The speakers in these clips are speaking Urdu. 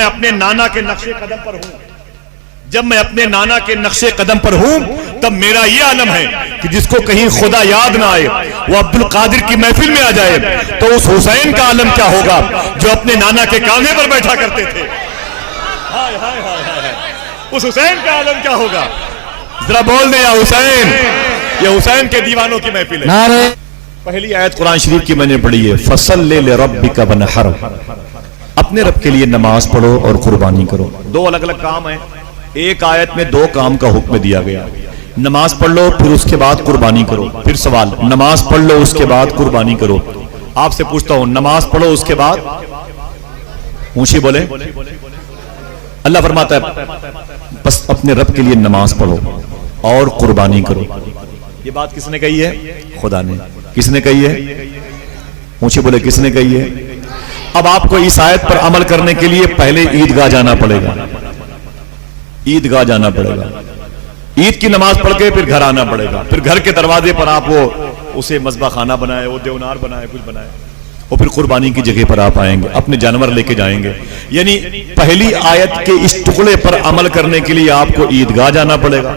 میں اپنے نانا کے نقش قدم پر ہوں، جب میں اپنے نانا کے نقش قدم پر ہوں تب میرا یہ عالم ہے کہ جس کو کہیں خدا یاد نہ آئے وہ عبد القادر کی محفل میں آ جائے تو اس حسین کا عالم کیا ہوگا جو اپنے نانا کے کاندھے پر بیٹھا کرتے تھے. ہائے ہائے ہائے ہائے، اس حسین کا عالم کیا ہوگا؟ ذرا بول دیں یا حسین. یہ حسین کے دیوانوں کی محفل ہے. پہلی آیت قرآن شریف کی میں نے پڑھی ہے، فَصَلِّ لِرَبِّكَ وَانْحَرْ، اپنے رب کے لیے نماز پڑھو اور قربانی کرو. دو الگ الگ کام ہیں، ایک آیت میں دو کام کا حکم دیا گیا. نماز پڑھ لو پھر اس کے بعد قربانی کرو. پھر سوال، نماز پڑھ لو اس کے بعد قربانی کرو. آپ سے پوچھتا ہوں، نماز پڑھو اس کے بعد اونچی بولے. اللہ فرماتا ہے بس اپنے رب کے لیے نماز پڑھو اور قربانی کرو. یہ بات کس نے کہی ہے؟ خدا نے. کس نے کہی ہے؟ اونچی بولے کس نے کہی ہے؟ اب آپ کو اس آیت پر عمل کرنے کے لیے پہلے عیدگاہ جانا پڑے گا. عیدگاہ جانا پڑے گا، عید کی نماز پڑھ کے پھر گھر آنا پڑے گا. پھر گھر کے دروازے پر آپ وہ اسے مذبح خانہ بنائے، وہ دیونار بنائے، کچھ بنائے، اور پھر قربانی کی جگہ پر آپ آئیں گے، اپنے جانور لے کے جائیں گے. یعنی پہلی آیت کے اس ٹکڑے پر عمل کرنے کے لیے آپ کو عیدگاہ جانا پڑے گا،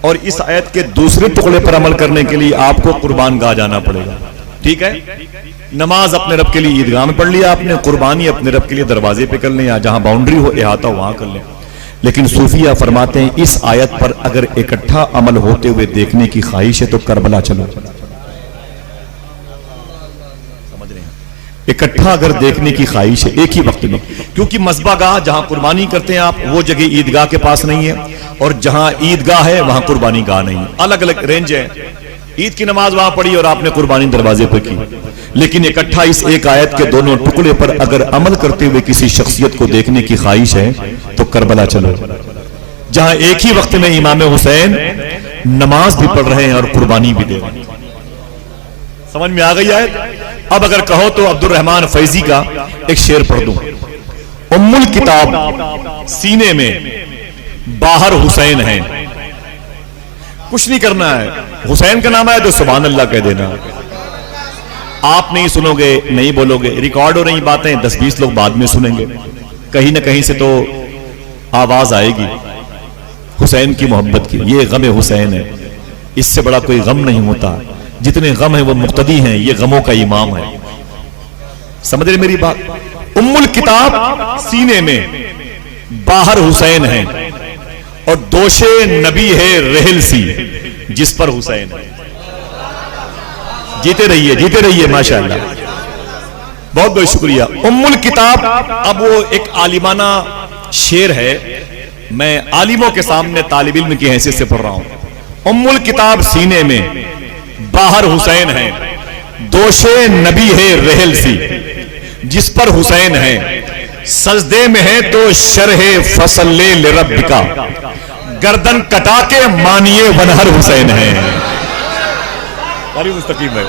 اور اس آیت کے دوسرے ٹکڑے پر عمل کرنے کے لیے آپ کو قربان گاہ جانا پڑے گا. ٹھیک ہے؟ نماز اپنے رب کے لیے عیدگاہ میں پڑھ لیا آپ نے، قربانی اپنے رب کے لیے دروازے پہ کر لیں یا جہاں باؤنڈری ہو احاطہ وہاں کر لیں. لیکن صوفیہ فرماتے ہیں اس آیت پر اگر اکٹھا عمل ہوتے ہوئے دیکھنے کی خواہش ہے تو کربلا چلو. سمجھ رہے ہیں؟ اکٹھا اگر دیکھنے کی خواہش ہے ایک ہی وقت میں، کیونکہ مذبح گاہ جہاں قربانی کرتے ہیں آپ وہ جگہ عیدگاہ کے پاس نہیں ہے، اور جہاں عیدگاہ ہے وہاں قربانی گاہ نہیں ہے. الگ الگ رینج ہے. عید کی نماز وہاں پڑھی اور آپ نے قربانی دروازے پر کی. لیکن اکٹھا اس ایک آیت کے دونوں ٹکڑے پر اگر عمل کرتے ہوئے کسی شخصیت کو دیکھنے کی خواہش ہے تو کربلا چلو، جہاں ایک ہی وقت میں امام حسین نماز بھی پڑھ رہے ہیں اور قربانی بھی دے رہے ہیں. سمجھ میں آ گئی آیت؟ اب اگر کہو تو عبد الرحمن فیضی کا ایک شعر پڑھ دوں. ام الکتاب سینے میں باہر حسین ہیں. کچھ نہیں کرنا ہے، حسین کا نام ہے تو سبحان اللہ کہہ دینا. آپ نہیں سنو گے، نہیں بولو گے، ریکارڈ ہو رہی باتیں 10-20 لوگ بعد میں سنیں گے. کہیں نہ کہیں سے تو آواز آئے گی حسین کی محبت کی. یہ غم حسین ہے، اس سے بڑا کوئی غم نہیں ہوتا. جتنے غم ہیں وہ مقتدی ہیں، یہ غموں کا امام ہے. سمجھ رہے میری بات؟ ام الکتاب سینے میں باہر حسین ہیں اور دوش نبی ہے رحل سی جس پر حسین ہے. جیتے رہیے جیتے رہیے ماشاءاللہ. بہت بہت شکریہ. ام الکتاب اب وہ ایک عالمانہ شعر ہے، میں عالموں کے سامنے طالب علم کی حیثیت سے پڑھ رہا ہوں. ام الکتاب سینے میں باہر حسین ہیں، دوش نبی ہے رحل سی جس پر حسین ہے، سجدے میں ہے تو شرح فصل لرب کا، گردن کٹا کے مانیے ونہر حسین ہے. مستقیم ہے.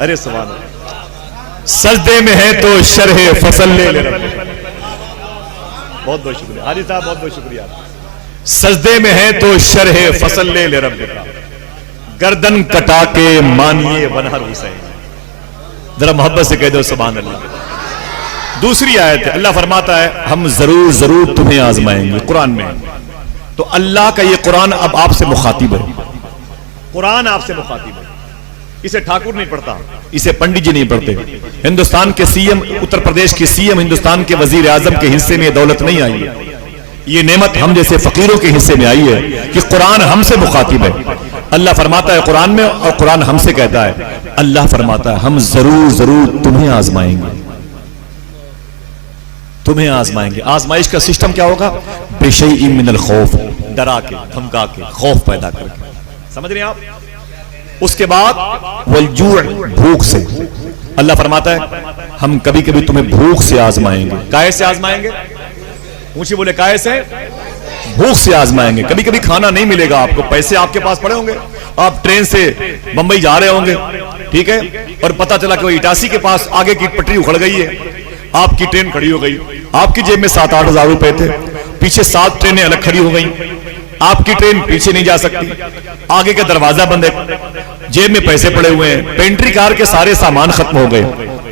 ارے سبحان اللہ. سجدے میں ہے تو شرح فصل لرب. بہت بہت شکریہ حاجی صاحب، بہت بہت شکریہ. سجدے میں ہے تو شرح فصل لرب کا، گردن کٹا کے مانیے ونہر حسین. ذرا محبت سے کہہ دو سبحان اللہ. دوسری آیت ہے، اللہ فرماتا ہے ہم ضرور ضرور تمہیں آزمائیں گے. قرآن میں تو اللہ کا یہ قرآن اب آپ سے مخاطب ہے. قرآن آپ سے مخاطب ہے. اسے ٹھاکر نہیں پڑھتا، اسے پنڈت جی نہیں پڑھتے. ہندوستان کے سی ایم، اتر پردیش کے سی ایم، ہندوستان کے وزیر اعظم کے حصے میں یہ دولت نہیں آئی ہے. یہ نعمت ہم جیسے فقیروں کے حصے میں آئی ہے کہ قرآن ہم سے مخاطب ہے. اللہ فرماتا ہے قرآن میں، اور قرآن ہم سے کہتا ہے. اللہ فرماتا ہے ہم ضرور ضرور تمہیں آزمائیں گے. تمہیں آزمائیں گے. آزمائش کا سسٹم کیا ہوگا؟ بِشَيْءٍ مِّنَ الْخَوْفِ، ڈرا کے، دھمکا کے، خوف پیدا کر کے. سمجھ رہے ہیں آپ؟ اس کے بعد وَالْجُوعِ، بھوک سے. اللہ فرماتا ہے ہم کبھی کبھی تمہیں بھوک سے آزمائیں گے. کائے سے آزمائیں گے؟ اونچی بولے کائے سے؟ بھوک سے آزمائیں گے. کبھی کبھی کھانا نہیں ملے گا آپ کو، پیسے آپ کے پاس پڑے ہوں گے، آپ ٹرین سے بمبئی جا رہے ہوں گے، ٹھیک ہے، اور پتہ چلا کہ وہ اٹاسی کے پاس آگے کی پٹری اکھڑ گئی ہے، آپ کی ٹرین کھڑی ہو گئی. آپ کی جیب میں 7-8 ہزار روپے تھے، پیچھے 7 ٹرینیں الگ کھڑی ہو گئیں، آپ کی ٹرین پیچھے نہیں جا سکتی، آگے کا دروازہ بند ہے، جیب میں پیسے پڑے ہوئے ہیں، پینٹری کار کے سارے سامان ختم ہو گئے.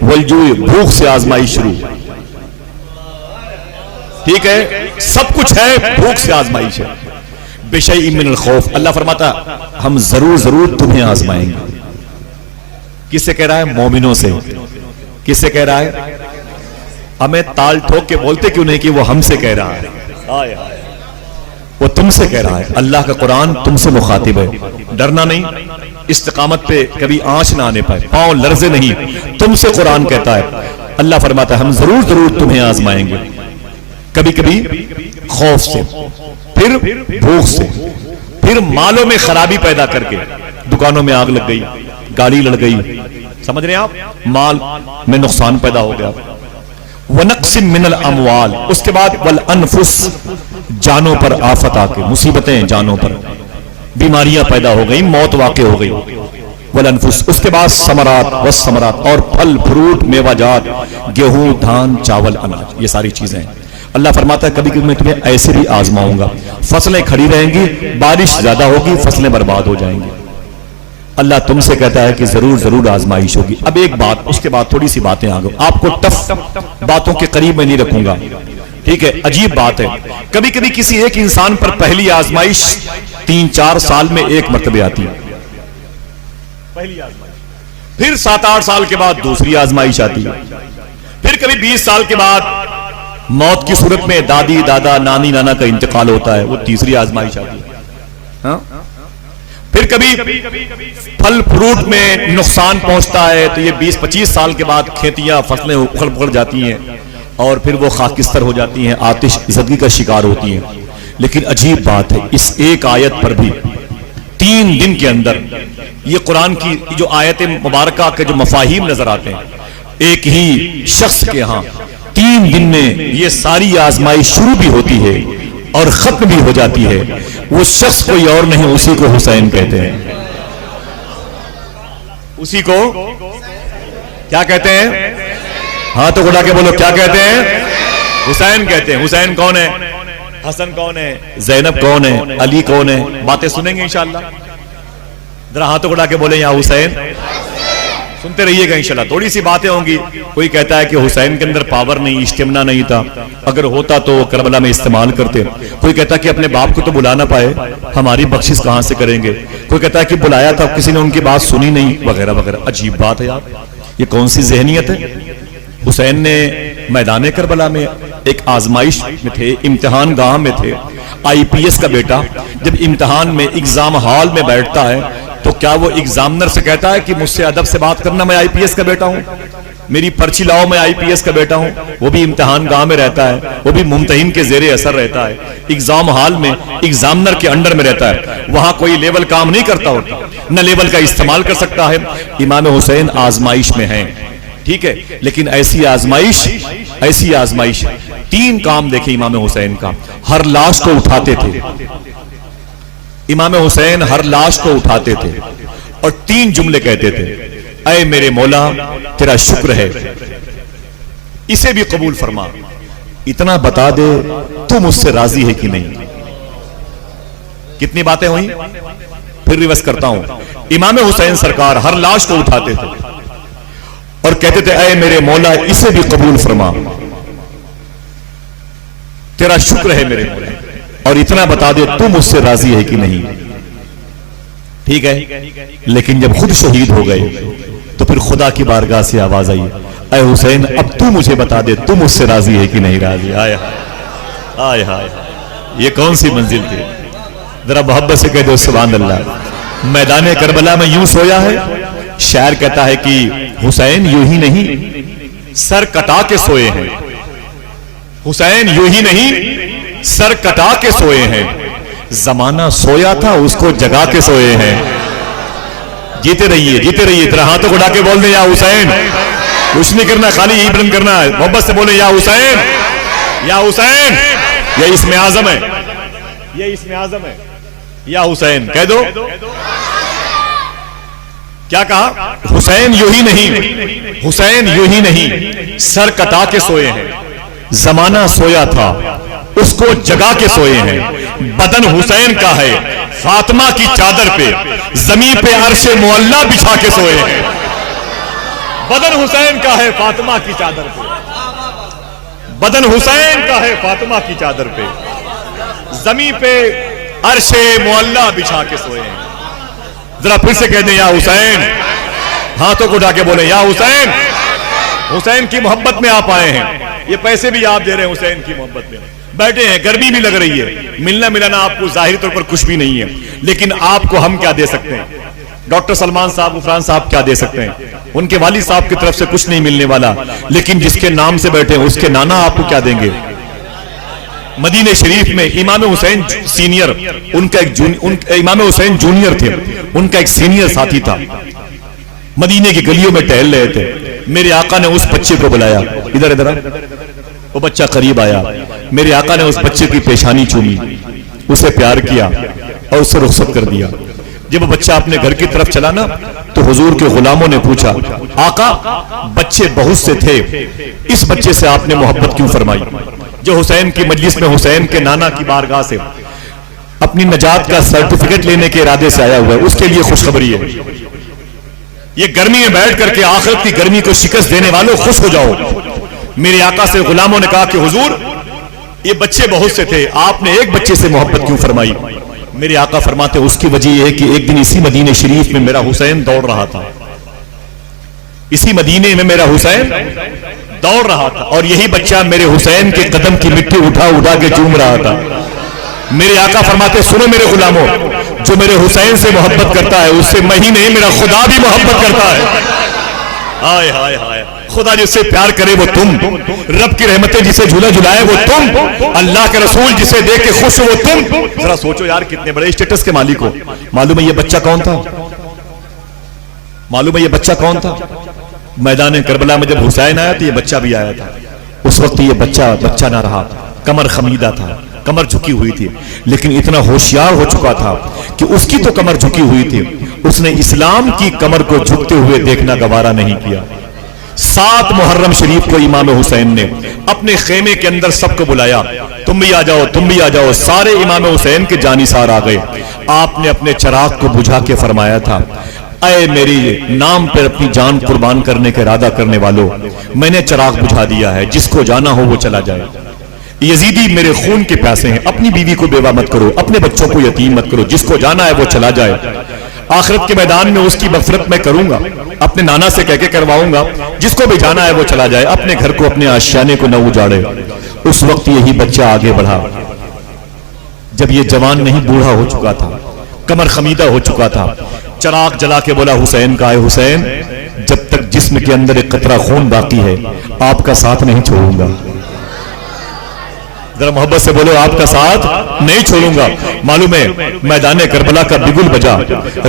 والجوع، بھوک سے آزمائی شروع. ٹھیک ہے، سب کچھ ہے، بھوک سے آزمائش ہے. بشیء من الخوف، اللہ فرماتا ہم ضرور ضرور تمہیں آزمائیں گے. کس سے کہہ رہا ہے؟ مومنوں سے. کس سے کہہ رہا ہے؟ ہمیں تال ٹھوک کے بولتے کیوں نہیں کہ وہ ہم سے کہہ رہا ہے؟ وہ تم سے کہہ رہا ہے. اللہ کا قرآن تم سے مخاطب ہے. ڈرنا نہیں، استقامت پہ کبھی آنچ نہ آنے پائے، پاؤں لرزے نہیں، تم سے قرآن کہتا ہے. اللہ فرماتا ہے ہم ضرور ضرور تمہیں آزمائیں گے، کبھی کبھی خوف سے، پھر بھوک سے، پھر مالوں میں خرابی پیدا کر کے. دکانوں میں آگ لگ گئی، گاڑی لڑ گئی، سمجھ رہے ہیں آپ، مال میں نقصان پیدا ہو گیا. وَنَقْسٍ مِّنَ الْأَمْوَالِ، اس کے بعد وَالْأَنفُسِ، جانوں پر آفت آ کے، مصیبتیں جانوں پر، بیماریاں پیدا ہو گئی، موت واقع ہو گئی. وَالْأَنفُسِ، اس کے بعد ثمرات وَالثَّمَرَات، اور پھل فروٹ میوہ جات، گیہوں دھان چاول اناج، یہ ساری چیزیں ہیں. اللہ فرماتا ہے کبھی کبھی میں تمہیں ایسے بھی آزماؤں گا، فصلیں کھڑی رہیں گی، بارش زیادہ ہوگی، فصلیں برباد ہو جائیں گی. اللہ تم سے کہتا ہے کہ ضرور ضرور آزمائش ہوگی. اب ایک بات، اس کے بعد تھوڑی سی باتیں آگے، آپ کو ٹف باتوں کے قریب میں نہیں رکھوں گا، ٹھیک ہے؟ عجیب بات ہے، کبھی کبھی کسی ایک انسان پر پہلی آزمائش 3-4 سال میں ایک مرتبہ آتی ہے، پہلی آزمائش، پھر 7-8 سال کے بعد دوسری آزمائش آتی ہے، پھر کبھی 20 سال کے بعد موت کی صورت میں دادی دادا نانی نانا کا انتقال ہوتا ہے، وہ تیسری آزمائش آتی ہے. ہاں، پھر کبھی پھل فروٹ میں نقصان پہنچتا ہے تو یہ 20-25 سال کے بعد کھیتیاں فصلیں اکھڑ پکڑ جاتی ہیں اور پھر وہ خاکستر ہو جاتی ہیں، آتش زدگی کا شکار ہوتی ہیں. لیکن عجیب بات ہے، اس ایک آیت پر بھی 3 دن کے اندر یہ قرآن کی جو آیت مبارکہ کے جو مفاہیم نظر آتے ہیں، ایک ہی شخص کے ہاں 3 دن میں یہ ساری آزمائش شروع بھی ہوتی ہے اور ختم بھی ہو جاتی ہے. وہ شخص کوئی اور نہیں، اسی کو حسین کہتے ہیں. اسی کو کیا کہتے ہیں؟ ہاں تو اٹھا کے بولو، کیا کہتے ہیں؟ حسین کہتے ہیں. حسین کون ہے؟ حسن کون ہے؟ زینب کون ہے؟ علی کون ہے؟ باتیں سنیں گے انشاءاللہ. ذرا ہاتھوں اٹھا کے بولیں یا حسین. سنتے رہیے گا انشاءاللہ. تھوڑی سی باتیں ہوں گی. کوئی کہتا ہے کہ حسین کے اندر پاور نہیں، اسٹیمنا نہیں تھا، اگر ہوتا تو کربلا میں استعمال کرتے. کوئی کہتا ہے کہ اپنے باپ کو تو بلا نہ پائے، ہماری بخشش کہاں سے کریں گے. کوئی کہتا ہے کہ بلایا تھا، کسی نے ان کی بات سنی نہیں، وغیرہ وغیرہ. عجیب بات ہے یار، یہ کون سی ذہنیت ہے؟ حسین نے میدان کربلا میں ایک آزمائش میں تھے، امتحان گاہ میں تھے. IPS کا بیٹا جب امتحان میں ایگزام ہال میں بیٹھتا ہے تو کیا وہ ایگزامنر سے کہتا ہے کہ مجھ سے ادب سے بات کرنا، میں IPS کا بیٹا ہوں، میری پرچی لاؤ، میں IPS کا بیٹا ہوں؟ وہ بھی امتحان گاہ میں رہتا ہے، وہ بھی ممتحن کے زیر اثر رہتا ہے، ایگزام ہال میں ایگزامنر کے انڈر میں رہتا ہے. وہاں کوئی لیول کام نہیں کرتا ہوتا، نہ لیول کا استعمال کر سکتا ہے. امام حسین آزمائش میں ہیں، ٹھیک ہے؟ لیکن ایسی آزمائش 3 کام دیکھیں امام حسین کا. ہر لاش کو اٹھاتے تھے امام حسین، ہر لاش کو اٹھاتے تھے اور 3 جملے کہتے تھے: اے میرے مولا تیرا شکر ہے، اسے بھی قبول فرما، اتنا بتا دے تو مجھ سے راضی ہے کہ نہیں. کتنی باتیں ہوئیں؟ پھر ریورس کرتا ہوں. امام حسین سرکار ہر لاش کو اٹھاتے تھے اور کہتے تھے: اے میرے مولا اسے بھی قبول فرما، تیرا شکر ہے میرے مولا، اور اتنا بتا دے تو مجھ سے راضی ہے کہ نہیں. ٹھیک ہے؟ لیکن جب خود شہید ہو گئے تو پھر خدا کی بارگاہ سے آواز آئی: اے حسین اب تو مجھے بتا دے تو مجھ سے راضی ہے کہ نہیں راضی. آئے ہائے ہائے، یہ کون سی منزل تھی؟ ذرا محبت سے کہہ دو سبحان اللہ. میدان کربلا میں یوں سویا ہے، شاعر کہتا ہے کہ حسین یوں ہی نہیں سر کٹا کے سوئے ہیں. حسین یوں ہی نہیں سر کٹا کے سوئے ہیں، زمانہ سویا تھا اس کو جگا کے سوئے ہیں. جیتے رہیے جیتے رہیے. ذرا ہاتھوں کو اٹھا کے بول دیں یا حسین. کچھ نہیں کرنا، خالی یہی بلند کرنا ہے. محبت سے بولیں یا حسین یا حسین. یہ اسم اعظم ہے، یہ اسم اعظم ہے. یا حسین کہہ دو. کیا کہا؟ حسین یوں ہی نہیں، حسین یوں ہی نہیں سر کٹا کے سوئے ہیں، زمانہ سویا تھا اس کو جگا کے سوئے ہیں. بدن حسین کا ہے فاطمہ کی چادر پہ، زمین پہ عرش معلیٰ بچھا کے سوئے ہیں. بدن حسین کا ہے فاطمہ کی چادر پہ، بدن حسین کا ہے فاطمہ کی چادر پہ، زمین پہ عرش معلا بچھا کے سوئے ہیں. ذرا پھر سے کہہ دیں یا حسین، ہاتھوں کو اٹھا کے بولیں یا حسین. حسین کی محبت میں آپ آئے ہیں، یہ پیسے بھی آپ دے رہے ہیں حسین کی محبت میں. بیٹھے ہیں، گرمی بھی لگ رہی ہے، ملنا ملانا آپ کو ظاہری طور پر کچھ بھی نہیں ہے، لیکن آپ کو ہم کیا دے سکتے ہیں؟ ڈاکٹر سلمان صاحب، غفران صاحب کیا دے سکتے ہیں؟ ان کے والد صاحب کی طرف سے کچھ نہیں ملنے والا، لیکن جس کے نام سے بیٹھے ہیں اس کے نانا آپ کو کیا دیں گے؟ مدینہ شریف میں امام حسین سینئر، ان کا ایک امام حسین جونیئر تھے، ان کا ایک سینئر ساتھی تھا. مدینے کی گلیوں میں ٹہل رہے تھے، میرے آقا نے اس بچے کو بلایا، ادھر ادھر. وہ بچہ قریب آیا، میرے آقا نے اس بچے کی پیشانی چومی، اسے پیار کیا اور اسے رخصت کر دیا. جب وہ بچہ اپنے گھر کی طرف چلا نا تو حضور کے غلاموں نے پوچھا، آقا بچے بہت سے تھے، اس بچے سے آپ نے محبت کیوں فرمائی؟ جو حسین کی مجلس میں حسین کے نانا کی بارگاہ سے اپنی نجات کا سرٹیفکیٹ لینے کے ارادے سے آیا ہوا ہے، اس کے لیے خوشخبری ہے. یہ گرمی میں بیٹھ کر کے آخرت کی گرمی کو شکست دینے والوں خوش ہو جاؤ. میرے آقا سے غلاموں نے کہا کہ حضور یہ بچے بہت سے تھے، آپ نے ایک بچے سے محبت کیوں فرمائی؟ میرے آقا فرماتے اس کی وجہ یہ ہے کہ ایک دن اسی مدینہ شریف میں میرا حسین دوڑ رہا تھا، اسی مدینے میں میرا حسین دوڑ رہا تھا، اور یہی بچہ میرے حسین کے قدم کی مٹی اٹھا اٹھا کے چوم رہا تھا. میرے آقا فرماتے سنو میرے غلاموں، جو میرے حسین سے محبت کرتا ہے اس سے میں ہی نہیں، میرا خدا بھی محبت کرتا ہے. ہائے ہائے ہائے، خدا جس سے پیار کرے وہ تم، رب کی رحمتیں جسے جھولا جھلائے وہ تم، اللہ کے رسول جسے دیکھ کے خوش ہو وہ تم. ذرا سوچو یار کتنے بڑے اسٹیٹس کے مالک ہو. معلوم ہے یہ بچہ کون تھا؟ معلوم ہے یہ بچہ کون تھا؟ میدان کربلا میں جب حسین آیا تو یہ بچہ بھی آیا تھا. اس وقت یہ بچہ نہ رہا، کمر خمیدہ تھا، کمر جھکی ہوئی تھی، لیکن اتنا ہوشیار ہو چکا تھا کہ اس کی تو کمر جھکی ہوئی تھی، اس نے اسلام کی کمر کو جھکتے ہوئے دیکھنا گوارا نہیں کیا. 7 محرم شریف کو امام حسین نے اپنے خیمے کے اندر سب کو بلایا، تم بھی آ جاؤ، تم بھی آ جاؤ. سارے امام حسین کے جانثار آ گئے. آپ نے اپنے چراغ کو بجھا کے فرمایا تھا، اے میری نام پر اپنی جان قربان کرنے کا ارادہ کرنے والوں، میں نے چراغ بجھا دیا ہے، جس کو جانا ہو وہ چلا جائے. یزیدی میرے خون کے پیاسے ہیں، اپنی بیوی کو بیوہ مت کرو، اپنے بچوں کو یتیم مت کرو، جس کو جانا ہے وہ چلا جائے. آخرت کے میدان میں اس کی مغفرت میں کروں گا، اپنے نانا سے کہہ کے کرواؤں گا، جس کو بھی جانا ہے وہ چلا جائے، اپنے گھر کو اپنے آشیانے کو نہ اجاڑے. اس وقت یہی بچہ آگے بڑھا، جب یہ جوان نہیں بوڑھا ہو چکا تھا، کمر خمیدہ ہو چکا تھا. چراغ جلا کے بولا حسین کا، اے حسین جب تک جسم کے اندر ایک قطرہ خون باقی ہے آپ کا ساتھ نہیں چھوڑوں گا. ذرا محبت سے بولو، آپ کا ساتھ نہیں چھوڑوں گا. معلوم ہے میدان کربلا کا بگل بجا،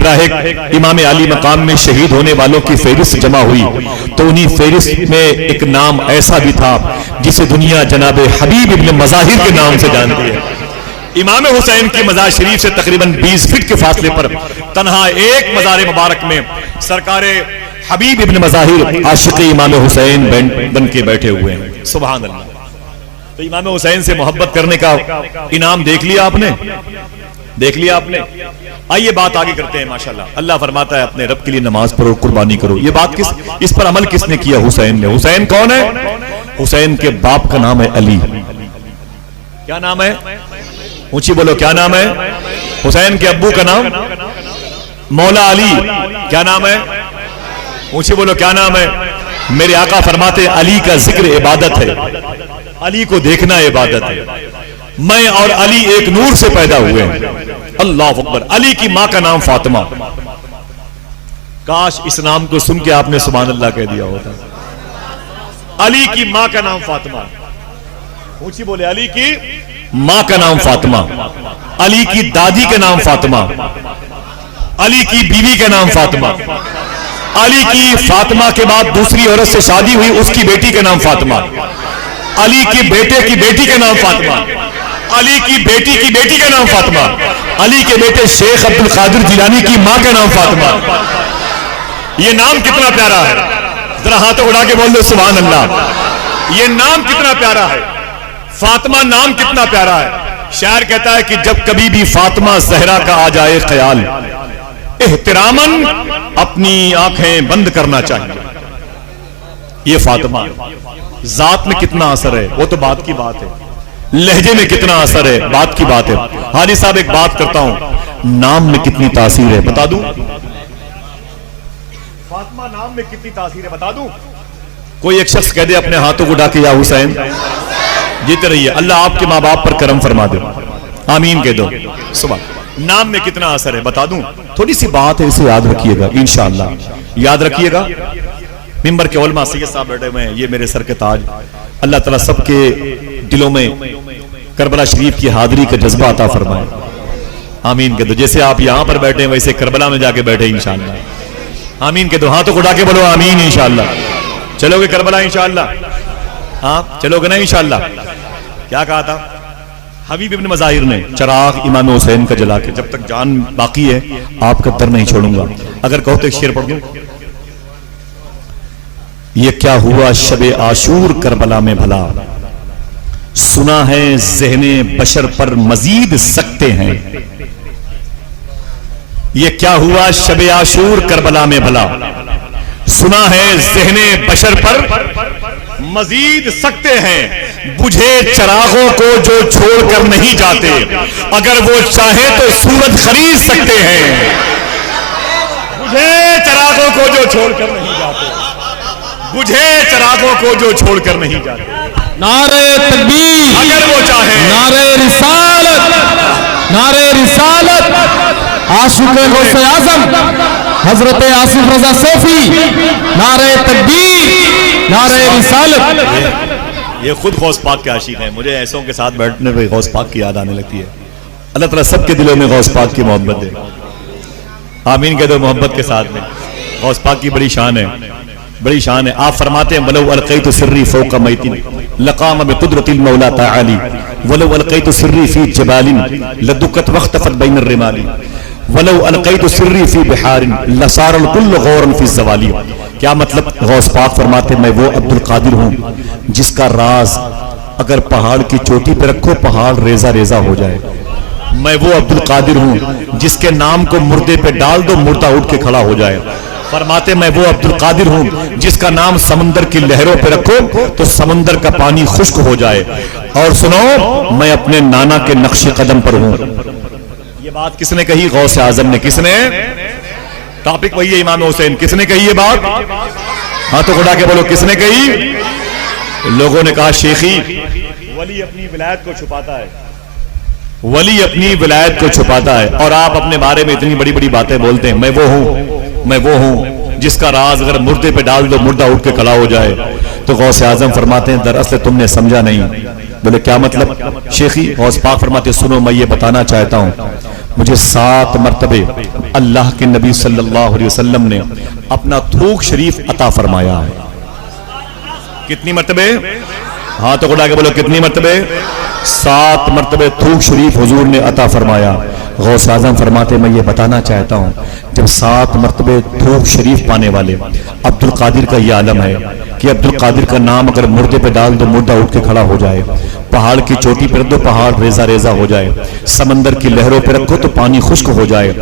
راہ امام علی مقام میں شہید ہونے والوں کی فہرست جمع ہوئی تو انہی فہرست میں ایک نام ایسا بھی تھا جسے دنیا جناب حبیب ابن مظاہر کے نام سے جانتی ہے. امام حسین کی مزار شریف سے تقریباً 20 فٹ کے فاصلے پر تنہا ایک مزار مبارک میں سرکار حبیب ابن مظاہر عاشق امام حسین بن کے بیٹھے ہوئے ہیں. سبحان اللہ. تو امام حسین سے محبت کرنے کا انعام دیکھ لیا آپ نے، دیکھ لیا آپ نے. آئیے بات آگے کرتے ہیں. ماشاءاللہ اللہ فرماتا ہے اپنے رب کے لیے نماز پڑھو، قربانی کرو. یہ بات اس پر عمل کس نے کیا؟ حسین نے. حسین کون ہے؟ حسین کے باپ کا نام ہے علی. کیا نام ہے؟ اونچی بولو، کیا نام ہے؟ حسین کے ابو کا نام مولا علی. کیا نام ہے؟ اونچی بولو، کیا نام ہے؟ میرے آقا فرماتے علی کا ذکر عبادت ہے، علی کو دیکھنا عبادت ہے. میں اور علی ایک نور سے پیدا ہوئے ہیں. اللہ اکبر. علی کی ماں کا نام فاطمہ. کاش اس نام کو سن کے آپ نے سبحان اللہ کہہ دیا ہوتا. علی کی ماں کا نام فاطمہ. اونچی بولے، علی کی ماں کا نام فاطمہ، علی کی دادی کا نام فاطمہ، علی کی بیوی کا نام فاطمہ، علی کی فاطمہ کے بعد دوسری عورت سے شادی ہوئی اس کی بیٹی کا نام فاطمہ، علی کی بیٹے کی بیٹی کا نام فاطمہ، علی کی بیٹی کی بیٹی کا نام فاطمہ، علی کے بیٹے شیخ عبد القادر جیلانی کی ماں کا نام فاطمہ. یہ نام کتنا پیارا ہے، ذرا ہاتھوں اڑا کے بول دو سبحان اللہ. یہ نام کتنا پیارا ہے، فاطمہ نام کتنا پیارا ہے. شاعر کہتا ہے کہ جب کبھی بھی فاطمہ زہرا کا آ جائے خیال، احتراماً اپنی آنکھیں بند کرنا چاہیے. یہ فاطمہ ذات میں کتنا اثر ہے وہ تو بات کی بات ہے، لہجے میں کتنا اثر ہے بات کی بات ہے۔ حاجی صاحب ایک بات کرتا ہوں، نام میں کتنی تاثیر ہے بتا دوں؟ فاطمہ نام میں کتنی تاثیر ہے بتا دوں؟ کوئی ایک شخص کہہ دے اپنے ہاتھوں کو اٹھا کے یا حسین، جیتے رہیے، اللہ آپ کے ماں باپ پر کرم فرما دے، آمین کہہ دو۔ صبح نام میں کتنا اثر ہے بتا دوں؟ تھوڑی سی بات ہے، اسے یاد رکھیے گا انشاءاللہ، یاد رکھیے گا۔ ممبر کے علماء سید صاحب بیٹھے ہوئے ہیں، یہ میرے سر کے تاج، اللہ تعالیٰ سب کے دلوں میں کربلا شریف کی حاضری کا جذبہ عطا فرمائے، آمین کہہ دو۔ جیسے آپ یہاں پر بیٹھے ہیں ویسے کربلا میں جا کے بیٹھے انشاءاللہ، آمین کہہ دو۔ ہاتھوں کو اٹھا کے بولو آمین انشاءاللہ۔ چلو گے کربلا انشاءاللہ؟ ہاں چلو گے نا انشاءاللہ؟ کیا کہا تھا حبیب ابن مظاہر نے؟ چراغ امام حسین کا جلا کے جب تک جان باقی ہے آپ کا در نہیں چھوڑوں گا۔ اگر کہو تو ایک شعر پڑھ دوں، یہ کیا ہوا شب عاشور کربلا میں بھلا، سنا ہے ذہن بشر پر مزید سکتے ہیں۔ یہ کیا ہوا شب عاشور کربلا میں بھلا، سنا ہے ذہن بشر پر مزید سکتے ہیں، بجھے چراغوں کو جو چھوڑ کر نہیں جاتے، اگر وہ چاہے تو سورج خرید سکتے ہیں۔ بجھے چراغوں کو جو چھوڑ کر نہیں جاتے، بجھے چراغوں کو جو چھوڑ کر نہیں جاتے، نعرہ تکبیر، اگر وہ چاہے نعرہ رسالت، نعرہ رسالت، عاشق غوث اعظم حضرت آصف رضا صوفی، نعرہ تکبیر، نعرہ رسالت۔ یہ خود غوث پاک کے عاشق ہیں، مجھے ایسوں کے ساتھ بیٹھنے پہ غوث پاک کی یاد آنے لگتی ہے۔ اللہ تعالیٰ سب کے دلوں میں غوث پاک کی محبت دے، آمین کہہ دو محبت کے ساتھ میں۔ غوث پاک کی بڑی شان ہے، بڑی شان ہے۔ آپ فرماتے ہیں وَلَوْ أَلْقَيْتُ سِرِّي فَوْقَ مَيْتٍ لَقَامَ بِقُدْرَةِ الْمَوْلَى تَعَالِي وَلَوْ أَلْقَيْتُ سِرِّي فِي جِبَالٍ لَدُكَّتْ وَاخْتَفَتْ بَيْنَ الرِّمَالِ وَلَوْ أَلْقَيْتُ سِرِّي فِي بِحَارٍ لَصَارَ الْكُلُّ غَوْرًا فِي الزَّوَالِ۔ کیا مطلب؟ غوث پاک فرماتے ہیں میں وہ عبد القادر ہوں جس کا راز اگر پہاڑ کی چوٹی پہ رکھو پہاڑ ریزہ ریزہ ہو جائے۔ میں وہ عبد القادر ہوں جس کے نام کو مردے پہ ڈال دو مردہ اٹھ کے کھڑا ہو جائے۔ فرماتے میں وہ عبد القادر ہوں جس کا نام سمندر کی لہروں پہ رکھو تو سمندر کا پانی خشک ہو جائے۔ اور سنو میں اپنے نانا کے نقش قدم پر ہوں۔ یہ بات کس نے کہی؟ غوث اعظم نے۔ کس نے؟ ٹاپک وہی ہے امام حسین۔ کس نے کہی یہ بات؟ ہاں تو اٹھا کے بولو کس نے کہی؟ لوگوں نے کہا شیخی ولی اپنی ولایت کو چھپاتا ہے، ولی اپنی ولایت کو چھپاتا ہے، اور آپ اپنے بارے میں اتنی بڑی بڑی باتیں بولتے ہیں۔ میں وہ ہوں، میں وہ ہوں جس کا راز اگر مردے پہ ڈال دو مردہ اٹھ کے کھڑا ہو جائے۔ تو غوث اعظم فرماتے ہیں دراصل تم نے سمجھا نہیں۔ بولے کیا مطلب شیخی؟ غوث پاک فرماتے سنو میں یہ بتانا چاہتا ہوں، مجھے 7 مرتبے اللہ کے نبی صلی اللہ علیہ وسلم نے اپنا تھوک شریف عطا فرمایا ہے۔ کتنی مرتبے؟ ہاں تو اٹھا کے بولو کتنی مرتبے؟ 7 مرتبے تھوک شریف حضور نے عطا فرمایا۔ غوث اعظم فرماتے میں یہ بتانا چاہتا ہوں جب 7 مرتبے تھوک شریف پانے والے عبد القادر کا یہ عالم ہے کہ عبد القادر کا نام اگر مردے پہ ڈال دو مردہ اٹھ کے کھڑا ہو جائے، پہاڑ کی چوٹی پہ رکھ دو پہاڑ ریزہ ریزہ ہو جائے، سمندر کی لہروں پہ رکھو تو پانی خشک ہو جائے۔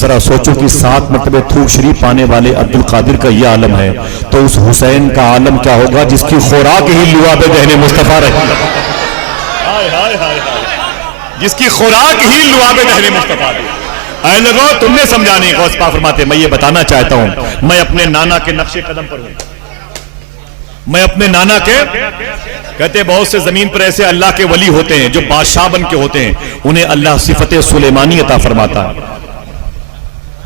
ذرا سوچو کہ 7 مرتبے تھوک شریف پانے والے عبد القادر کا یہ عالم ہے تو اس حسین کا عالم کیا ہوگا جس کی خوراک ہی لعاب دہن مصطفیٰ رہی، جس کی خوراک ہی لعاب دہن مصطفیٰ رہی۔ اے لوگوں تم نے سمجھا نہیں۔ غوث پاک فرماتے میں یہ بتانا چاہتا ہوں میں اپنے نانا کے نقش قدم پر ہوں، میں اپنے نانا کے کہتے بہت سے زمین پر ایسے اللہ کے ولی ہوتے ہیں جو بادشاہ بن کے ہوتے ہیں، انہیں اللہ صفت سلیمانی عطا فرماتا ہے۔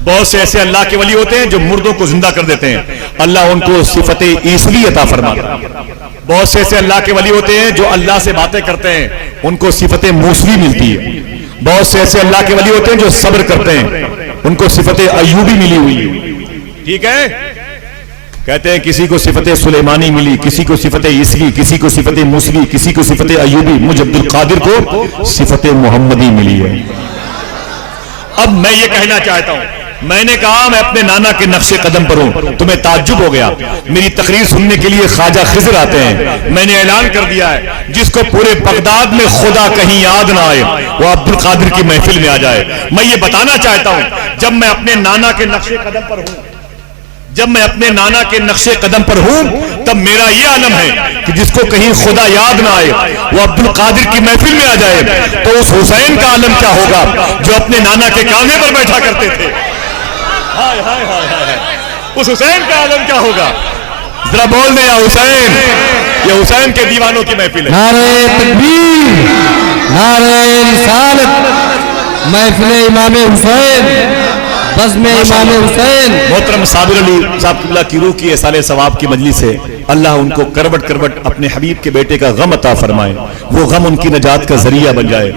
بہت سے ایسے اللہ کے ولی ہوتے ہیں جو مردوں کو زندہ کر دیتے ہیں، اللہ ان کو صفت عیسوی عطا فرماتا ہے۔ بہت سے ایسے اللہ کے ولی ہوتے ہیں جو اللہ سے باتیں کرتے ہیں، ان کو صفت موسوی ملتی ہے۔ بہت سے ایسے اللہ کے ولی ہوتے ہیں جو صبر کرتے ہیں، ان کو صفت ایوبی ملی ہوئی ہے۔ ٹھیک ہے؟ کہتے ہیں کسی کو صفت سلیمانی ملی، کسی کو صفت عیسوی، کسی کو صفت موسوی، کسی کو صفت ایوبی، مجھ عبد القادر کو صفت محمدی ملی ہے۔ اب میں یہ کہنا چاہتا ہوں، میں نے کہا میں اپنے نانا کے نقش قدم پر ہوں، تمہیں تعجب ہو گیا، میری تقریر سننے کے لیے خواجہ خضر آتے ہیں، میں نے اعلان کر دیا ہے جس کو پورے بغداد میں خدا کہیں یاد نہ آئے وہ عبد القادر کی محفل میں آ جائے۔ میں یہ بتانا چاہتا ہوں جب میں اپنے نانا کے نقش قدم پر ہوں، جب میں اپنے نانا کے نقش قدم پر ہوں تب میرا یہ عالم ہے کہ جس کو کہیں خدا یاد نہ آئے وہ عبد القادر کی محفل میں آ جائے تو اس حسین کا عالم کیا ہوگا جو اپنے نانا کے کاندھے پر بیٹھا کرتے تھے. ہائے ہائے ہائے ہائے, اس حسین کا عالم کیا ہوگا؟ ذرا بول دیں یا حسین. یہ حسین کے دیوانوں کی محفل ہے. نعرہ تکبیر, نعرہ رسالت, محفل امام حسین, بزم امام حسین. محترم صابر علی صاحب قبلہ کی روح کی احسان ثواب کی مجلس ہے. اللہ ان کو کروٹ کروٹ اپنے حبیب کے بیٹے کا غم عطا فرمائے, وہ غم ان کی نجات کا ذریعہ بن جائے.